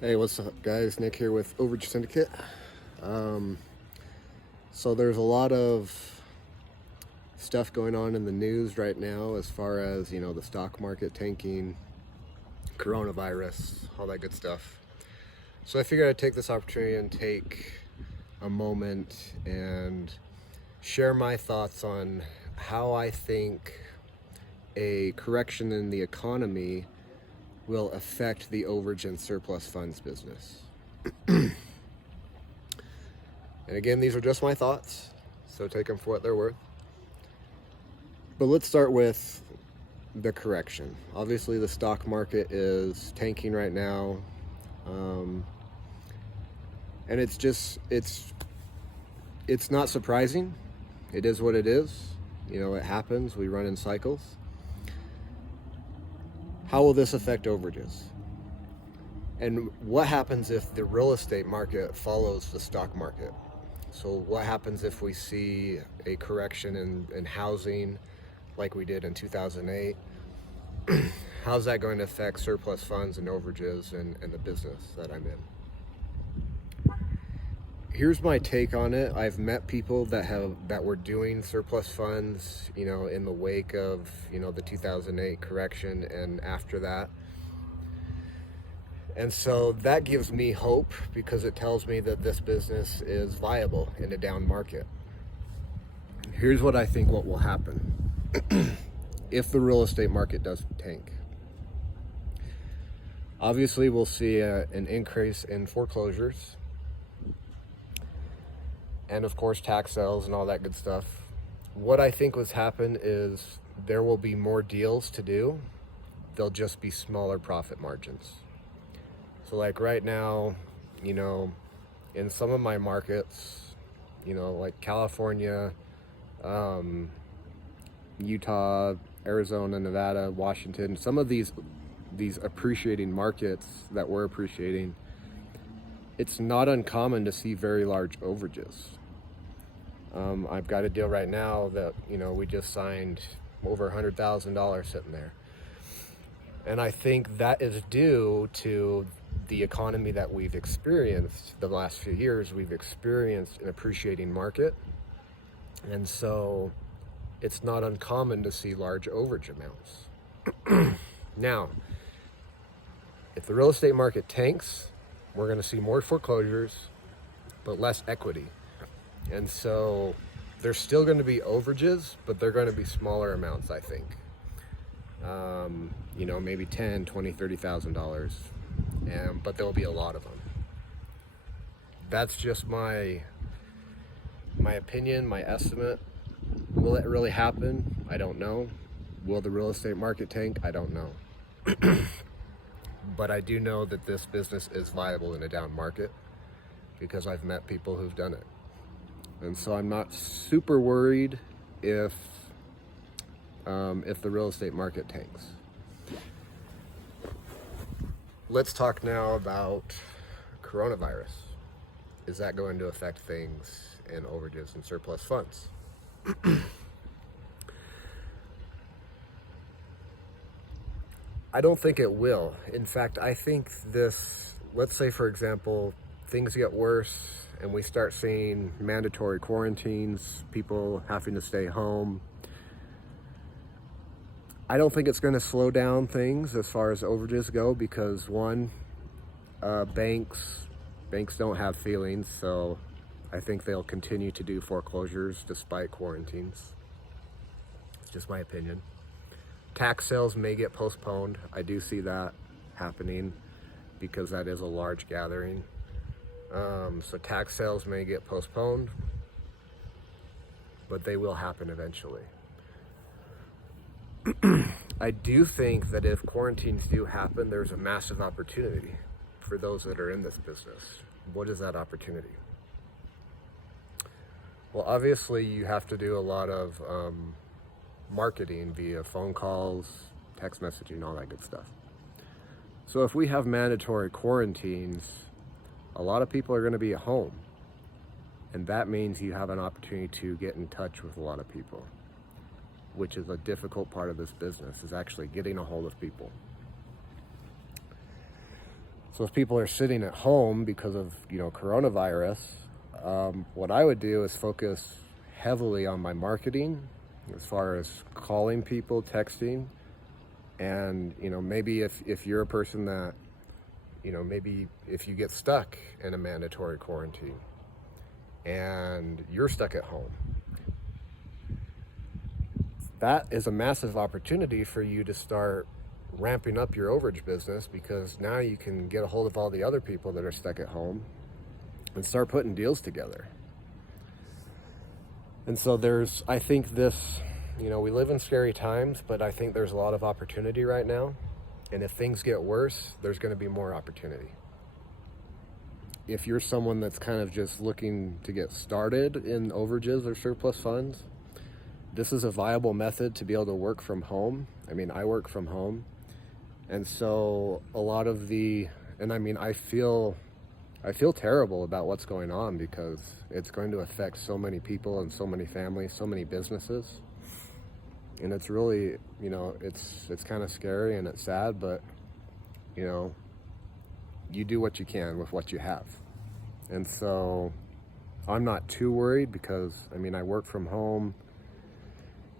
Hey, what's up, guys? Nick here with Overage Syndicate. Um, so there's a lot of stuff going on in the news right now as far as, the stock market tanking, coronavirus, all that good stuff. So I figured I'd take this opportunity and take a moment and share my thoughts on how I think a correction in the economy will affect the overage and surplus funds business. And again, these are just my thoughts, so take them for what they're worth. But let's start with the correction. Obviously, the stock market is tanking right now. And it's not surprising. It is what it is. It happens. We run in cycles. How will this affect overages? And what happens if the real estate market follows the stock market? So what happens if we see a correction in housing like we did in 2008? How's that going to affect surplus funds and overages and the business that I'm in? Here's my take on it. I've met people that were doing surplus funds, in the wake of, the 2008 correction and after that. And so that gives me hope because it tells me that this business is viable in a down market. Here's what I think what will happen if the real estate market does tank. Obviously, we'll see an increase in foreclosures and, of course, tax sales and all that good stuff. What I think was happen is there will be more deals to do. They'll just be smaller profit margins. So like right now, in some of my markets, like California, Utah, Arizona, Nevada, Washington, some of these appreciating markets that we're appreciating, it's not uncommon to see very large overages. I've got a deal right now that, we just signed over $100,000 sitting there. And I think that is due to the economy that we've experienced the last few years. We've experienced an appreciating market. And so it's not uncommon to see large overage amounts. Now, if the real estate market tanks, we're going to see more foreclosures, but less equity. And so there's still going to be overages, but they're going to be smaller amounts, I think. Maybe $10,000, $20,000, $30,000, but there'll be a lot of them. That's just my opinion, my estimate. Will it really happen? I don't know. Will the real estate market tank? I don't know. But I do know that this business is viable in a down market because I've met people who've done it. And so I'm not super worried if the real estate market tanks. Let's talk now about coronavirus. Is that going to affect things in overages and surplus funds? I don't think it will. In fact, I think let's say for example, things get worse and we start seeing mandatory quarantines, people having to stay home. I don't think it's going to slow down things as far as overages go because one, banks don't have feelings, so I think they'll continue to do foreclosures despite quarantines. It's just my opinion. Tax sales may get postponed. I do see that happening because that is a large gathering. So tax sales may get postponed, but they will happen eventually. I do think that if quarantines do happen, there's a massive opportunity for those that are in this business. What is that opportunity? Well, obviously you have to do a lot of marketing via phone calls, text messaging, all that good stuff. So if we have mandatory quarantines, a lot of people are going to be at home. And that means you have an opportunity to get in touch with a lot of people, which is a difficult part of this business, is actually getting a hold of people. So if people are sitting at home because of, coronavirus, what I would do is focus heavily on my marketing as far as calling people, texting, and, maybe if you're a person that, maybe if you get stuck in a mandatory quarantine and you're stuck at home, that is a massive opportunity for you to start ramping up your overage business, because now you can get a hold of all the other people that are stuck at home and start putting deals together. And so I think this, we live in scary times, but I think there's a lot of opportunity right now. And if things get worse, there's going to be more opportunity. If you're someone that's kind of just looking to get started in overages or surplus funds, this is a viable method to be able to work from home. I mean, I work from home. And so a lot of I feel terrible about what's going on, because it's going to affect so many people and so many families, so many businesses. And it's really, it's kind of scary and it's sad, but, you do what you can with what you have. And so I'm not too worried, because, I work from home.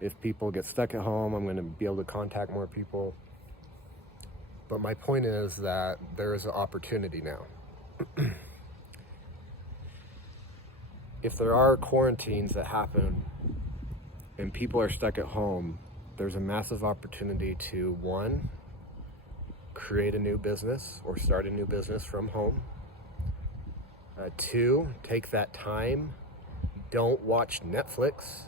If people get stuck at home, I'm going to be able to contact more people. But my point is that there is an opportunity now. If there are quarantines that happen and people are stuck at home, there's a massive opportunity to, one, create a new business or start a new business from home. Two, take that time. Don't watch Netflix.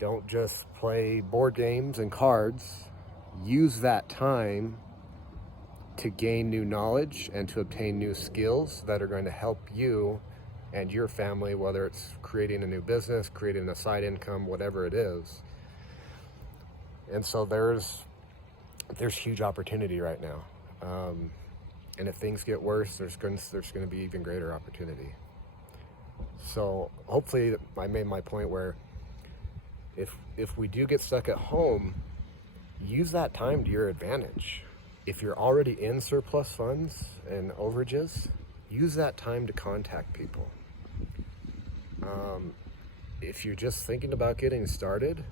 Don't just play board games and cards. Use that time to gain new knowledge and to obtain new skills that are going to help you and your family, whether it's creating a new business, creating a side income, whatever it is. And so there's huge opportunity right now. And if things get worse, there's going to be even greater opportunity. So hopefully I made my point where if we do get stuck at home, use that time to your advantage. If you're already in surplus funds and overages, use that time to contact people. If you're just thinking about getting started,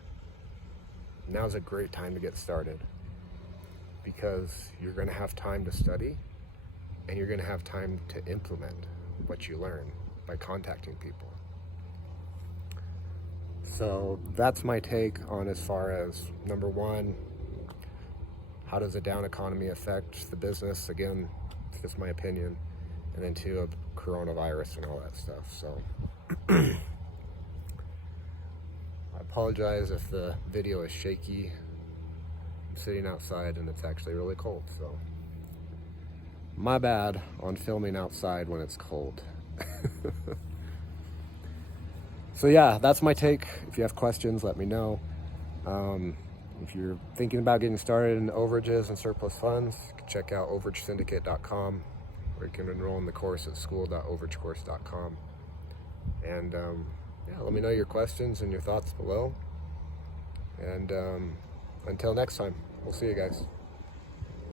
now's a great time to get started, because you're going to have time to study and you're going to have time to implement what you learn by contacting people. So that's my take on, as far as, number one, how does a down economy affect the business? Again, it's just my opinion. And then two, of coronavirus and all that stuff. So I apologize if the video is shaky. I'm sitting outside and it's actually really cold, so my bad on filming outside when it's cold. So yeah, that's my take. If you have questions, let me know. If you're thinking about getting started in overages and surplus funds, you can check out overagesyndicate.com, or you can enroll in the course at school.overagecourse.com. And let me know your questions and your thoughts below. And until next time, we'll see you guys.